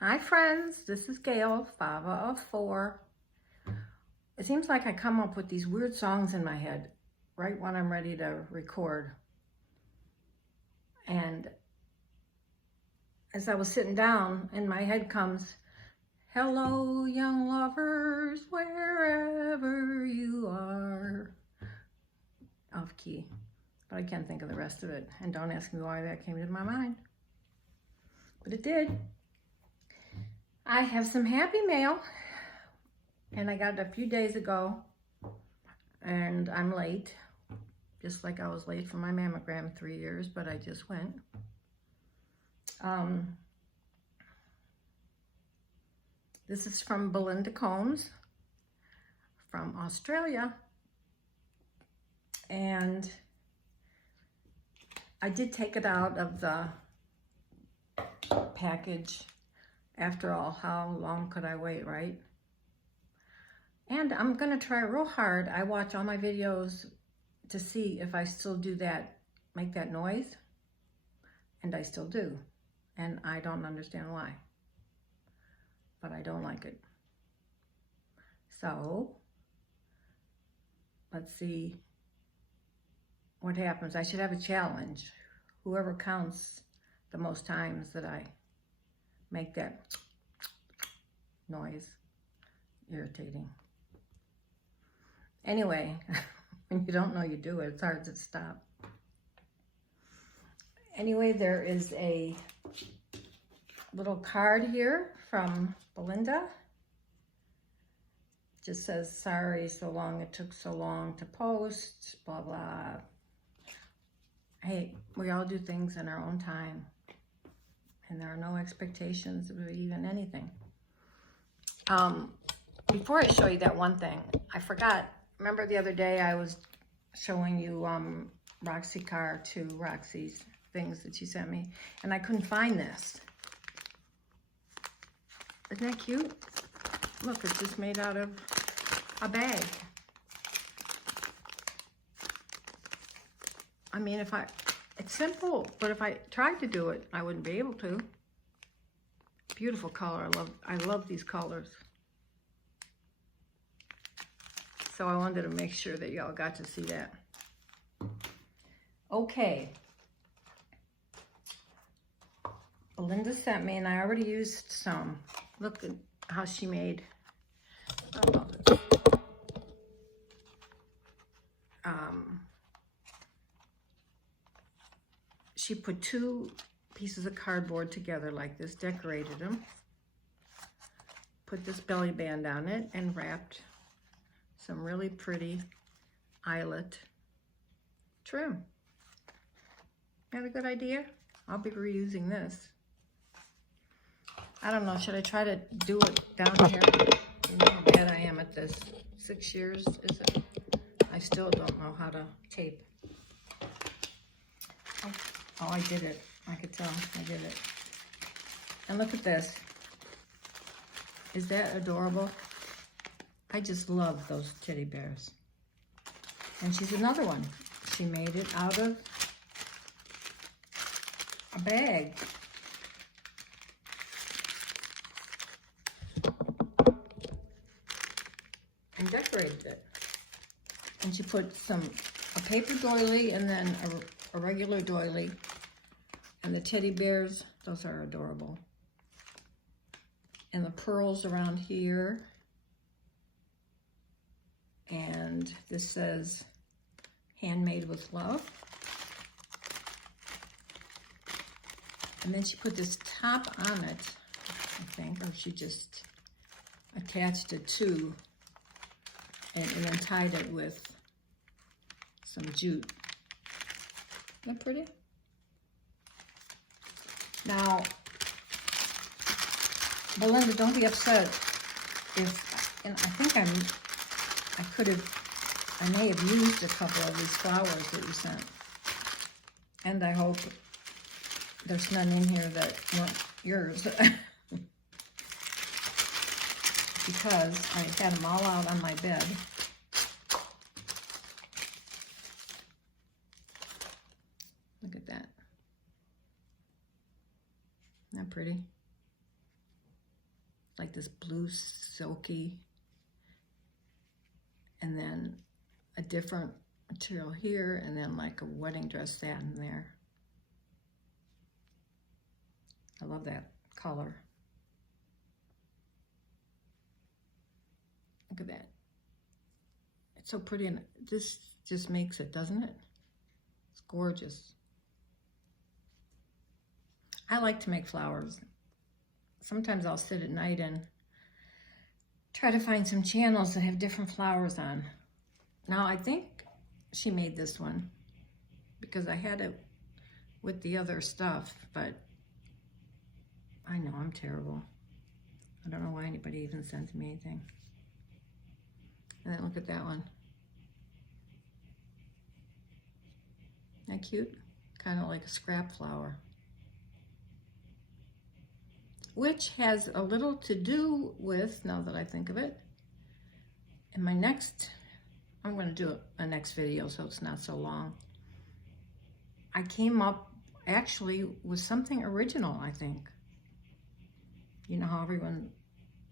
Hi friends, this is Gail, Fava of 4. It seems like I come up with these weird songs in my head right when I'm ready to record. And as I was sitting down, in my head comes, "Hello, young lovers, wherever you are." Off key, but I can't think of the rest of it. And don't ask me why that came to my mind, but it did. I have some happy mail, and I got it a few days ago, and I'm late, just like I was late for my mammogram 3 years, but I just went. This is from Belinda Coombs from Australia, and I did take it out of the package. After all, how long could I wait, right? And I'm gonna try real hard. I watch all my videos to see if I still do that, make that noise, and I still do. And I don't understand why, but I don't like it. So let's see what happens. I should have a challenge. Whoever counts the most times that I make that noise. Irritating. Anyway, when you don't know you do it, it's hard to stop. Anyway, there is a little card here from Belinda. It just says, "Sorry so long, it took so long to post, blah, blah." Hey, we all do things in our own time, and there are no expectations of even anything. Before I show you that one thing, I forgot. Remember the other day I was showing you Roxy Carr, to Roxy's things that she sent me, and I couldn't find this. Isn't that cute? Look, it's just made out of a bag. I mean, it's simple, but if I tried to do it, I wouldn't be able to. Beautiful color. I love these colors. So I wanted to make sure that y'all got to see that. Okay. Belinda sent me, and I already used some. Look at how she made. I love it. She put 2 pieces of cardboard together like this, decorated them, put this belly band on it, and wrapped some really pretty eyelet trim. That a good idea? I'll be reusing this. I don't know, should I try to do it down here? You know how bad I am at this. 6 years, is it? I still don't know how to tape. Oh, I did it. I could tell I did it. And look at this. Is that adorable? I just love those teddy bears. And she's another one. She made it out of a bag. And decorated it. And she put a paper doily and then a regular doily. And the teddy bears, those are adorable. And the pearls around here. And this says, "Handmade with love." And then she put this top on it, I think, or she just attached it to, and then tied it with some jute. Isn't that pretty? Now, Belinda, don't be upset if, and I think I may have used a couple of these flowers that you sent. And I hope there's none in here that weren't yours. Because I had them all out on my bed. Look at that. Isn't that pretty? like this blue silky, and then a different material here, and then like a wedding dress satin there. I love that color. Look at that. It's so pretty, and this just makes it, doesn't it? It's gorgeous. I like to make flowers. Sometimes I'll sit at night and try to find some channels that have different flowers on. Now, I think she made this one because I had it with the other stuff, but I know I'm terrible. I don't know why anybody even sent me anything. And then look at that one. Isn't that cute? Kind of like a scrap flower. Which has a little to do with, now that I think of it, in my next, I'm going to do a next video so it's not so long. I came up actually with something original, I think. You know how everyone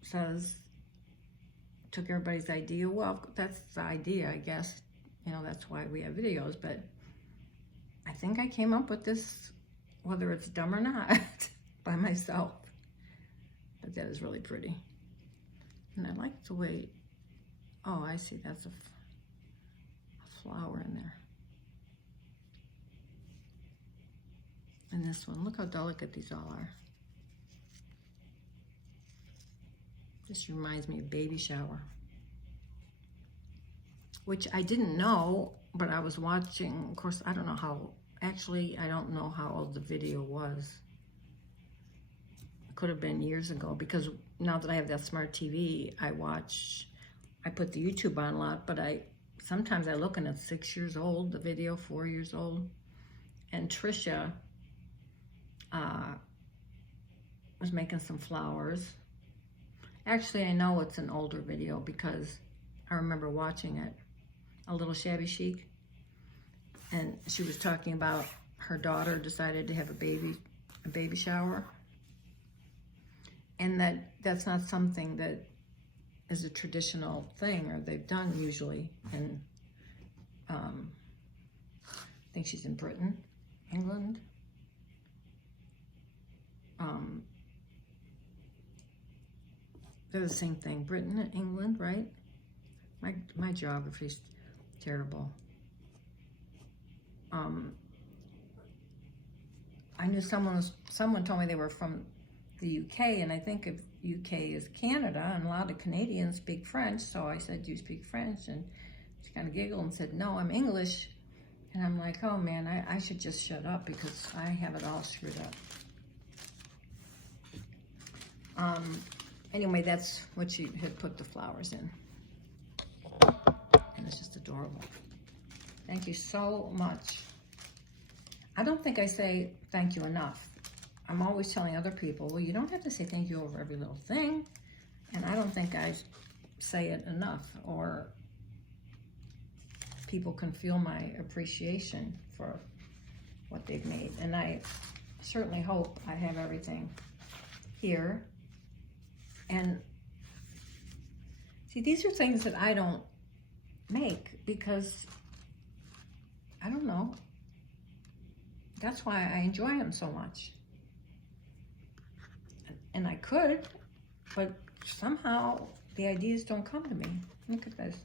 says, took everybody's idea? Well, that's the idea, I guess. You know, that's why we have videos, but I think I came up with this, whether it's dumb or not, by myself. But that is really pretty. And I like the way, oh, I see, that's a flower in there. And this one, look how delicate these all are. This reminds me of baby shower. Which I didn't know, but I was watching, of course, I don't know how, actually, I don't know how old the video was. Could have been years ago, because now that I have that smart TV, I put the YouTube on a lot, but sometimes I look and it's 6 years old, the video, 4 years old. And Trisha was making some flowers. Actually, I know it's an older video because I remember watching it, A Little Shabby Chic. And she was talking about her daughter decided to have a baby shower. And that's not something that is a traditional thing, or they've done usually. And I think she's in Britain, England. They're the same thing, Britain and England, right? My geography's terrible. I knew someone told me they were from the UK, and I think if UK is Canada, and a lot of Canadians speak French, so I said, do you speak French? And she kind of giggled and said, no, I'm English. And I'm like, oh man, I should just shut up because I have it all screwed up. Anyway, that's what she had put the flowers in. And it's just adorable. Thank you so much. I don't think I say thank you enough. I'm always telling other people, well, you don't have to say thank you over every little thing. And I don't think I say it enough, or people can feel my appreciation for what they've made. And I certainly hope I have everything here. And see, these are things that I don't make because, I don't know, that's why I enjoy them so much. And I could, but somehow the ideas don't come to me. Look at this.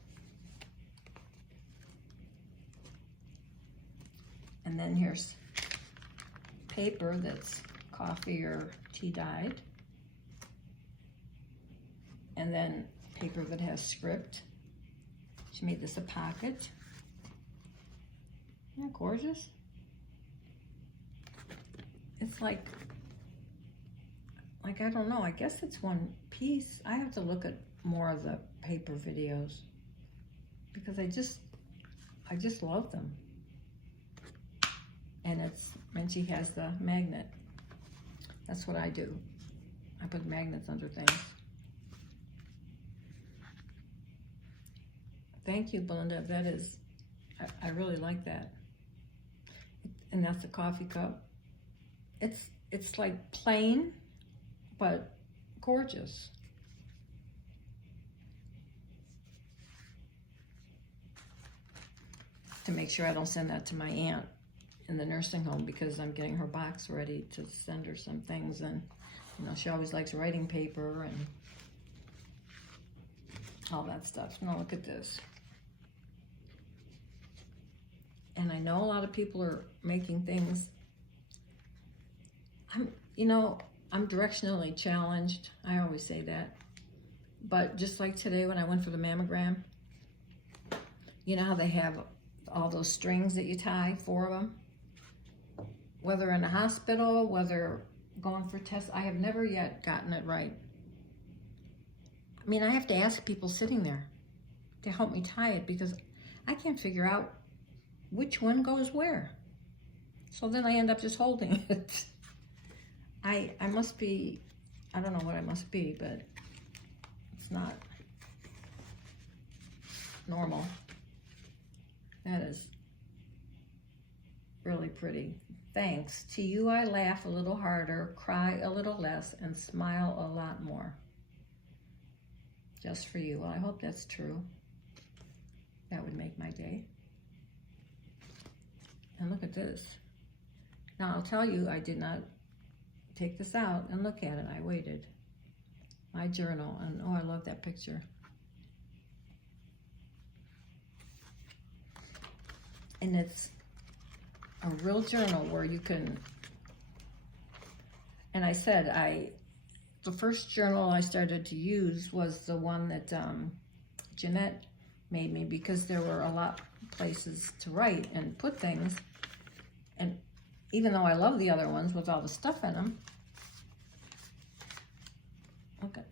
And then here's paper that's coffee or tea dyed. And then paper that has script. She made this a pocket. Isn't that gorgeous? It's like, I don't know, I guess it's one piece. I have to look at more of the paper videos because I just love them. And she has the magnet. That's what I do. I put magnets under things. Thank you, Belinda. That is, I really like that. And that's a coffee cup. It's like plain, but gorgeous. to make sure I don't send that to my aunt in the nursing home, because I'm getting her box ready to send her some things, and you know, she always likes writing paper and all that stuff. Now look at this. And I know a lot of people are making things. I'm directionally challenged. I always say that. But just like today when I went for the mammogram, you know how they have all those strings that you tie, 4 of them? Whether in a hospital, whether going for tests, I have never yet gotten it right. I mean, I have to ask people sitting there to help me tie it, because I can't figure out which one goes where. So then I end up just holding it. I must be, I don't know what I must be, but it's not normal. That is really pretty. Thanks. To you I laugh a little harder, cry a little less, and smile a lot more. Just for you. Well, I hope that's true. That would make my day. And look at this. Now I'll tell you, I did not take this out and look at it. I waited. My journal, and oh, I love that picture. And it's a real journal where you can, and I said, the first journal I started to use was the one that Jeanette made me, because there were a lot of places to write and put things. And even though I love the other ones with all the stuff in them, okay,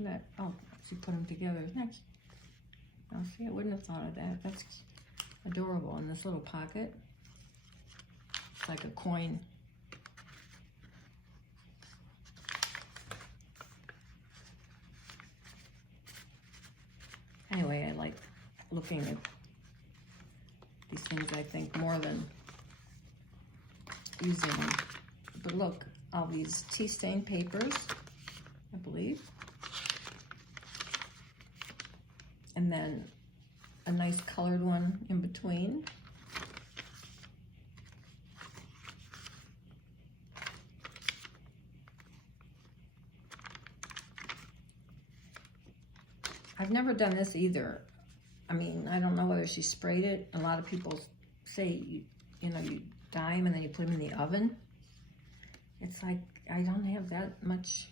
that, oh, she put them together next. Now see, I wouldn't have thought of that. That's adorable. In this little pocket, it's like a coin. Anyway, I like looking at these things, I think, more than using them. But look, all these tea stain papers, I believe. And then a nice colored one in between. I've never done this either. I mean, I don't know whether she sprayed it. A lot of people say, you know, you dye them and then you put them in the oven. It's like, I don't have that much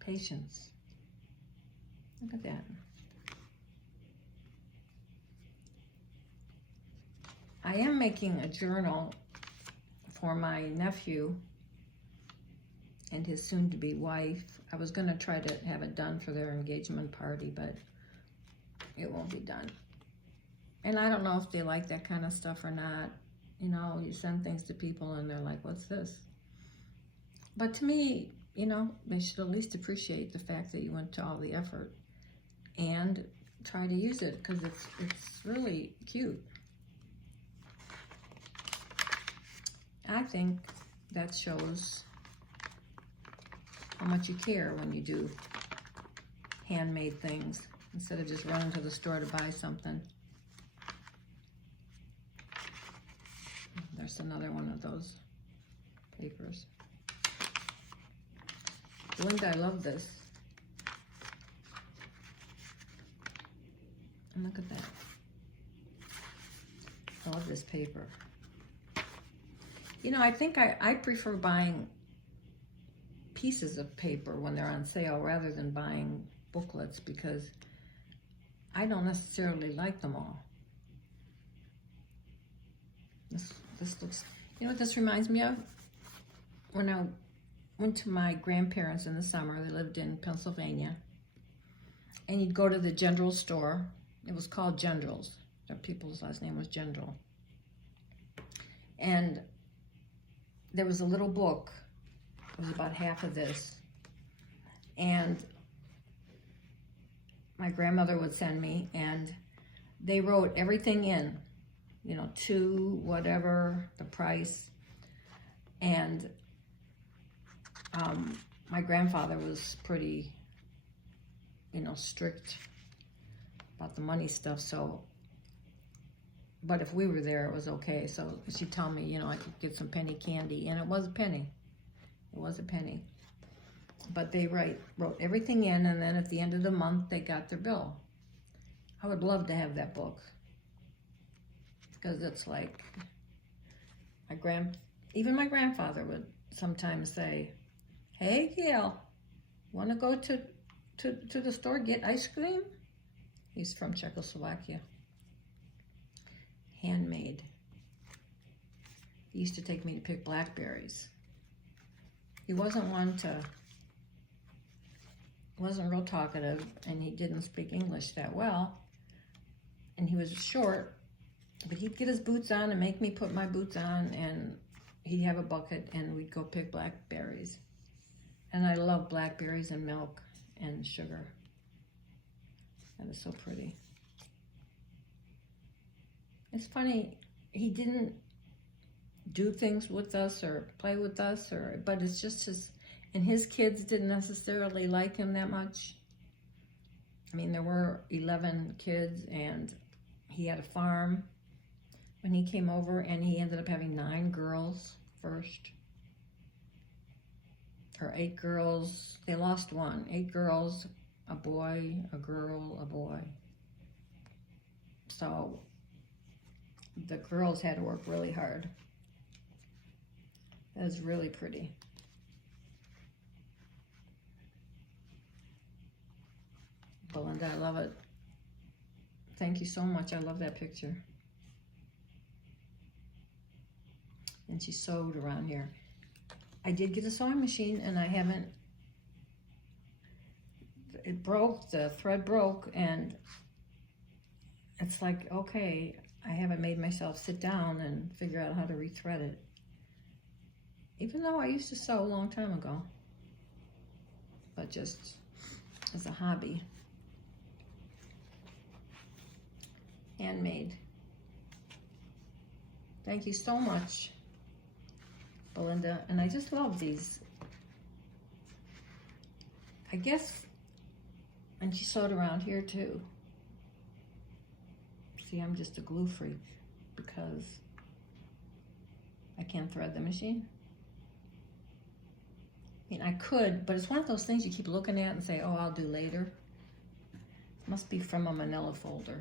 patience. Look at that. I am making a journal for my nephew and his soon-to-be wife. I was going to try to have it done for their engagement party, but it won't be done. And I don't know if they like that kind of stuff or not. You know, you send things to people and they're like, what's this? But to me, you know, they should at least appreciate the fact that you went to all the effort and try to use it, because it's really cute. I think that shows how much you care when you do handmade things, instead of just running to the store to buy something. There's another one of those papers. Belinda, I love this. And look at that. I love this paper. You know, I think I prefer buying pieces of paper when they're on sale rather than buying booklets, because I don't necessarily like them all. This looks, you know what this reminds me of? When I went to my grandparents in the summer, they lived in Pennsylvania, and you'd go to the General store. It was called General's. Their people's last name was General. And there was a little book. It was about half of this. And my grandmother would send me, and they wrote everything in, you know, to whatever, the price. And my grandfather was pretty, you know, strict about the money stuff. So But if we were there, it was okay. So she'd tell me, you know, I could get some penny candy, and it was a penny. It was a penny. But they wrote everything in, and then at the end of the month, they got their bill. I would love to have that book, because it's like even my grandfather would sometimes say, "Hey, Gail, want to go to the store, get ice cream?" He's from Czechoslovakia. Handmade. He used to take me to pick blackberries. He wasn't real talkative, and he didn't speak English that well, and he was short, but he'd get his boots on and make me put my boots on, and he'd have a bucket, and we'd go pick blackberries. And I love blackberries and milk and sugar. That is so pretty. It's funny, he didn't do things with us or play with us, but it's just his kids didn't necessarily like him that much. I mean, there were 11 kids, and he had a farm when he came over, and he ended up having 9 girls first. Or 8 girls. They lost 1. 8 girls, a boy, a girl, a boy. So the girls had to work really hard. It was really pretty. Belinda, I love it. Thank you so much. I love that picture. And she sewed around here. I did get a sewing machine, and I haven't, it broke, the thread broke, and it's like, okay, I haven't made myself sit down and figure out how to rethread it. Even though I used to sew a long time ago, but just as a hobby. Handmade. Thank you so much, Belinda. And I just love these. I guess, and she sewed around here too. See, I'm just a glue freak because I can't thread the machine. I mean, I could, but it's one of those things you keep looking at and say, oh, I'll do later. Must be from a manila folder.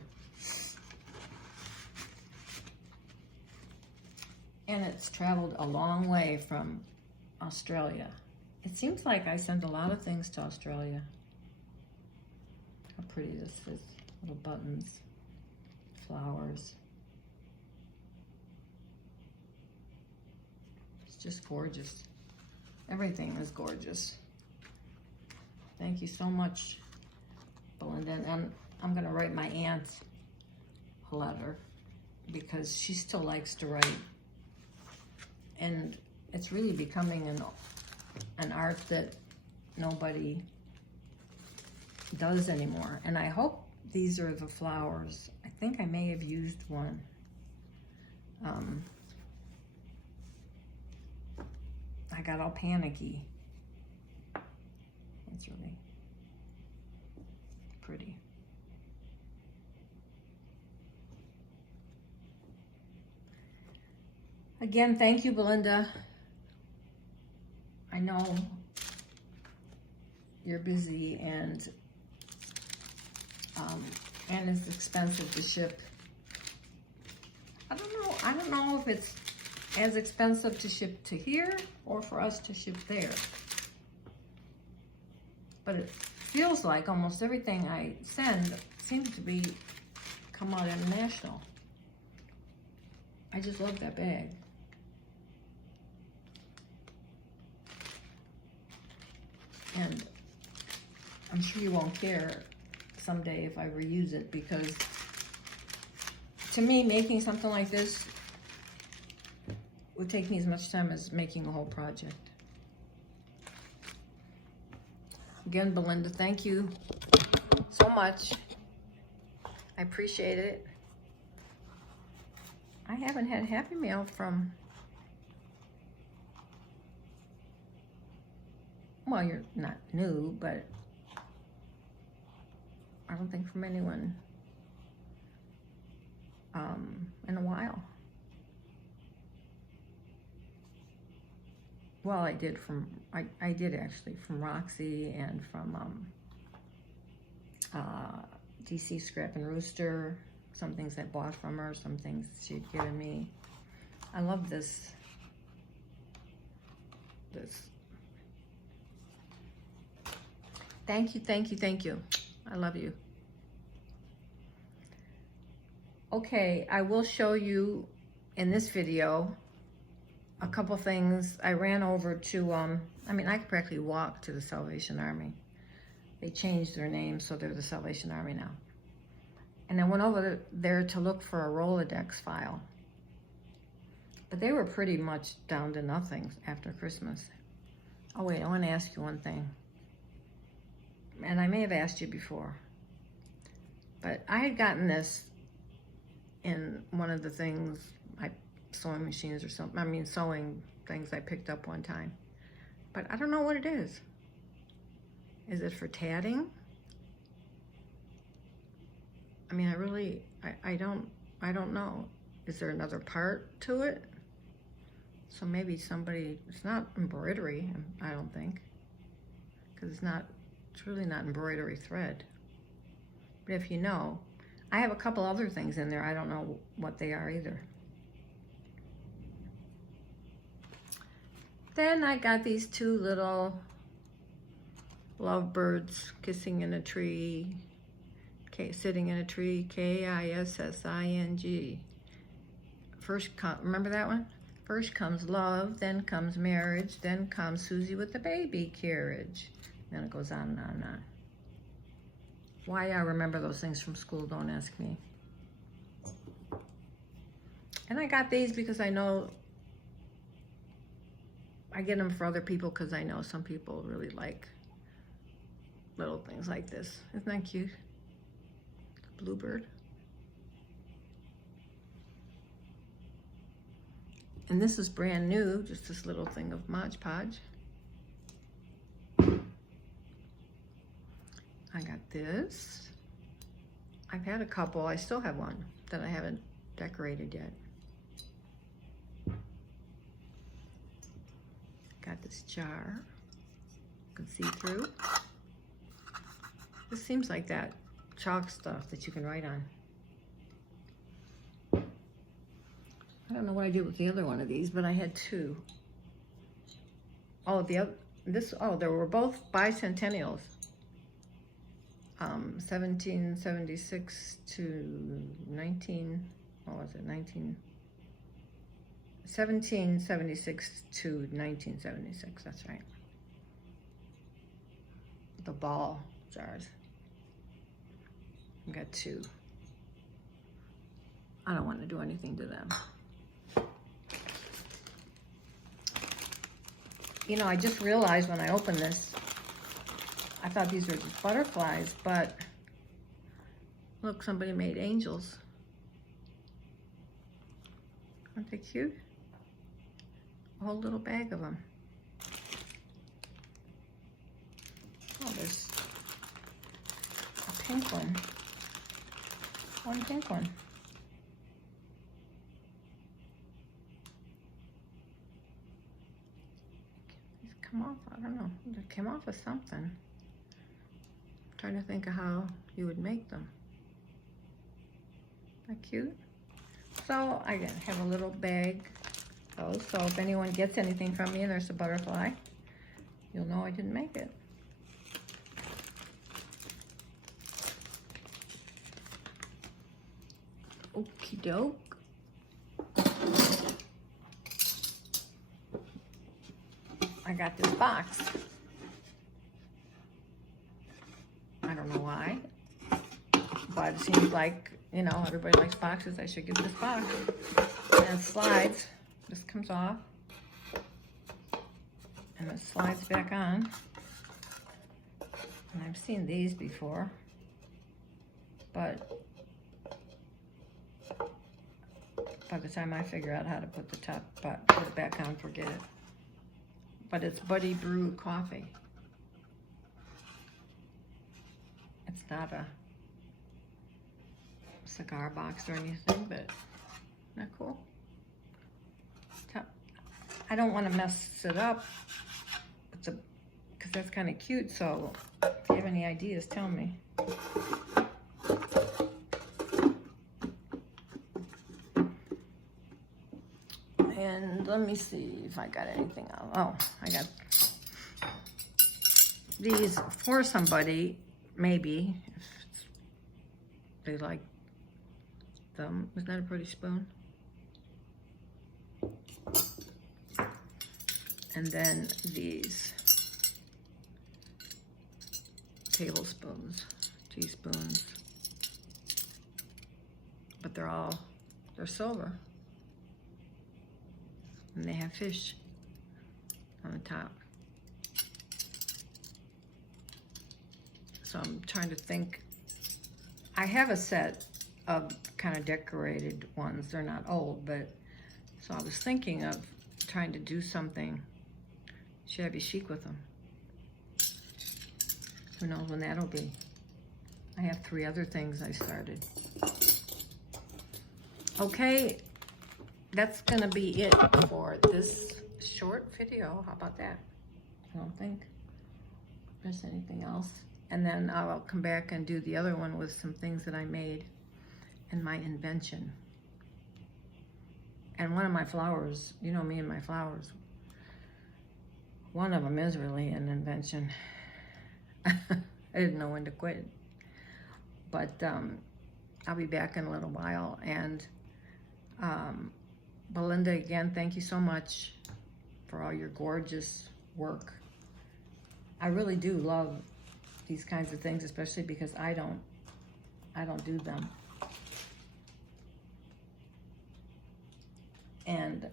And it's traveled a long way from Australia. It seems like I send a lot of things to Australia. How pretty this is. Little buttons, flowers. It's just gorgeous. Everything is gorgeous. Thank you so much, Belinda. And I'm gonna write my aunt a letter because she still likes to write. And it's really becoming an art that nobody does anymore. And I hope these are the flowers. I think I may have used one. I got all panicky. It's really pretty. Again, thank you, Belinda. I know you're busy and it's expensive to ship. I don't know if it's as expensive to ship to here or for us to ship there. But it feels like almost everything I send seems to be come out international. I just love that bag. And I'm sure you won't care someday if I reuse it, because to me, making something like this would take me as much time as making a whole project. Again, Belinda, thank you so much. I appreciate it. I haven't had Happy Mail from, well, you're not new, but I don't think from anyone in a while. Well, I did actually from Roxy and from DC Scrap and Rooster. Some things I bought from her, some things she'd given me. I love this. Thank you, thank you, thank you. I love you. Okay, I will show you in this video a couple things. I ran over to, I mean, I could practically walk to the Salvation Army. They changed their name, so they're the Salvation Army now. And I went over there to look for a Rolodex file. But they were pretty much down to nothing after Christmas. Oh wait, I want to ask you one thing. And I may have asked you before. But I had gotten this in one of the things, sewing machines or something. I mean, sewing things I picked up one time. But I don't know what it is. Is it for tatting? I mean, I don't know. Is there another part to it? So maybe somebody, it's not embroidery, I don't think. Because it's really not embroidery thread. But if you know, I have a couple other things in there. I don't know what they are either. Then I got these two little lovebirds kissing in a tree, sitting in a tree, Kissing. Remember that one? First comes love, then comes marriage, then comes Susie with the baby carriage. Then it goes on and on and on. Why I remember those things from school, don't ask me. And I got these because I know, I get them for other people because I know some people really like little things like this. Isn't that cute? Bluebird. And this is brand new, just this little thing of Mod Podge. I got this. I've had a couple. I still have one that I haven't decorated yet. Got this jar. You can see through. This seems like that chalk stuff that you can write on. I don't know what I did with the other one of these, but I had two. Oh, they were both bicentennials. 1776 to 1776 to 1976, that's right. The ball jars. I got two. I don't want to do anything to them. You know, I just realized when I opened this, I thought these were just butterflies, but look, somebody made angels. Aren't they cute? A whole little bag of them. Oh, there's a pink one. One pink one. These come off, I don't know. They came off of something. I'm trying to think of how you would make them. Isn't that cute? So I have a little bag. So if anyone gets anything from me and there's a butterfly, you'll know I didn't make it. Okie doke. I got this box. I don't know why, but it seems like, you know, everybody likes boxes. I should get this box. And it slides. This comes off. And it slides back on. And I've seen these before. But by the time I figure out how to put the top, put it back on, forget it. But it's Buddy Brew coffee. It's not a cigar box or anything, but isn't that cool? I don't want to mess it up because that's kind of cute, so if you have any ideas, tell me. And let me see if I got anything else. Oh, I got these for somebody, maybe, if they like them. Isn't that a pretty spoon? And then these tablespoons, teaspoons, but they're silver. And they have fish on the top. So I'm trying to think. I have a set of kind of decorated ones. They're not old, but so I was thinking of trying to do something shabby chic with them. Who knows when that'll be. I have 3 other things I started. Okay, that's gonna be it for this short video. How about that? I don't think there's anything else. And then I'll come back and do the other one with some things that I made and my invention. And one of my flowers, you know me and my flowers, one of them is really an invention. I didn't know when to quit. But I'll be back in a little while. And Belinda, again, thank you so much for all your gorgeous work. I really do love these kinds of things, especially because I don't do them. And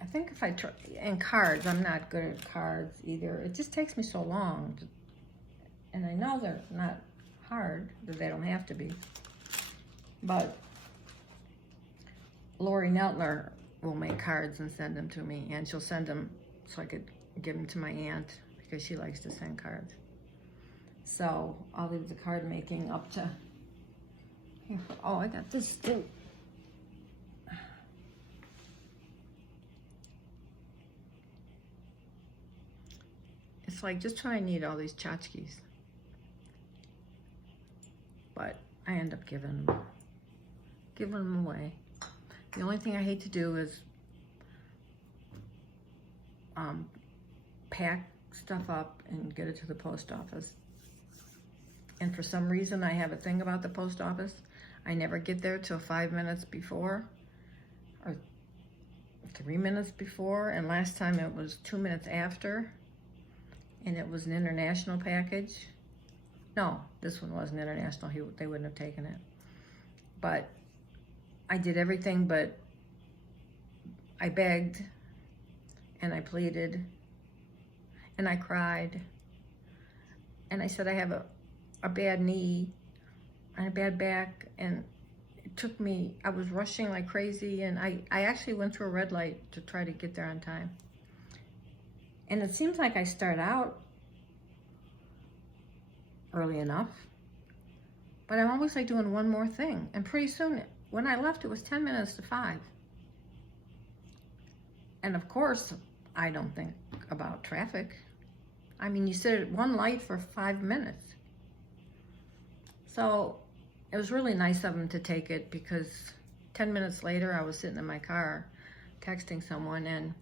I think if I try, and cards, I'm not good at cards either. It just takes me so long. And I know they're not hard, that they don't have to be. But Lori Neltler will make cards and send them to me, and she'll send them so I could give them to my aunt because she likes to send cards. So I'll leave the card making up to here. Oh, I got this too. It's like just trying to eat all these tchotchkes, but I end up giving them away. The only thing I hate to do is pack stuff up and get it to the post office. And for some reason, I have a thing about the post office. I never get there till 5 minutes before or 3 minutes before. And last time it was 2 minutes after, and it was an international package. No, this one wasn't international. They wouldn't have taken it. But I did everything, but I begged and I pleaded and I cried and I said I have a bad knee and a bad back, and it took me, I was rushing like crazy, and I actually went through a red light to try to get there on time. And it seems like I start out early enough, but I'm always like doing one more thing, and pretty soon when I left, it was 10 minutes to 5. And of course, I don't think about traffic. I mean, you sit at one light for 5 minutes. So it was really nice of them to take it, because 10 minutes later, I was sitting in my car texting someone, and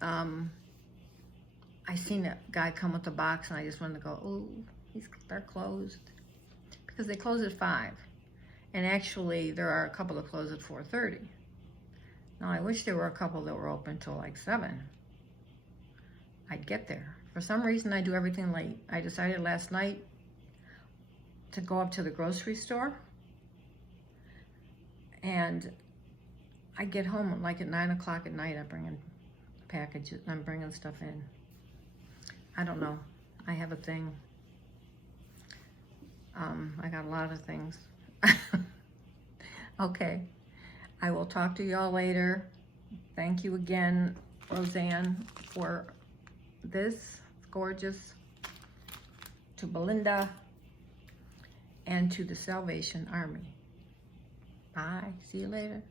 I seen a guy come with a box, and I just wanted to go, oh, they're closed. Because they close at 5. And actually, there are a couple that close at 4:30. Now, I wish there were a couple that were open till like 7. I'd get there. For some reason, I do everything late. I decided last night to go up to the grocery store. And I get home like at 9 o'clock at night. I bring in packages. I'm bringing stuff in. I don't know. I have a thing. I got a lot of things. Okay, I will talk to y'all later. Thank you again, Roseanne, for this. It's gorgeous. To Belinda. and to the Salvation Army. Bye. See you later.